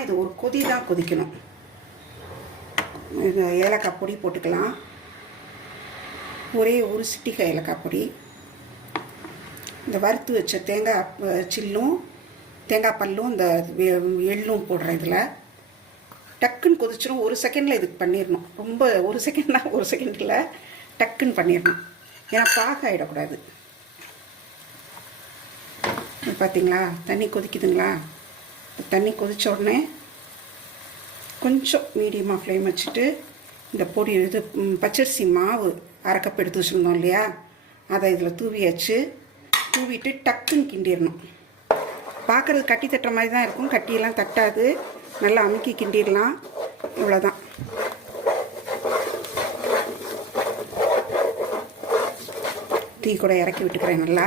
வேண்டாம், இது ஒரு கொதி தான் கொதிக்கணும். இது ஏலக்காய் பொடி போட்டுக்கலாம், ஒரே ஒரு சிட்டிகை ஏலக்காய் பொடி. இந்த வறுத்து வச்ச தேங்காய் சில்லும் தேங்காய் பல்லும் இந்த எள்ளும் போடுறேன். இதில் டக்குன்னு கொதிச்சிடும். 1 செகண்டில் இதுக்கு பண்ணிடணும். ரொம்ப 1 செகண்ட்னா 1 செகண்டில் டக்குன்னு பண்ணிடணும், ஏன்னா பாகாயிடக்கூடாது. பார்த்தீங்களா தண்ணி கொதிக்குதுங்களா? தண்ணி கொதித்த உடனே கொஞ்சம் மீடியமாக ஃப்ளேம் வச்சுட்டு இந்த பொடி இது பச்சரிசி மாவு 1/2 கப் எடுத்து வச்சுருந்தோம் இல்லையா, அதை இதில் தூவிட்டு டக்குன்னு கிண்டிடணும். பார்க்குறது கட்டி தட்டுற மாதிரி தான் இருக்கும், கட்டியெல்லாம் தட்டாது. நல்லா அமுக்கி கிண்டிடலாம். இவ்வளோதான். டீ கூட இறக்கி விட்டுக்கிறேன் நல்லா.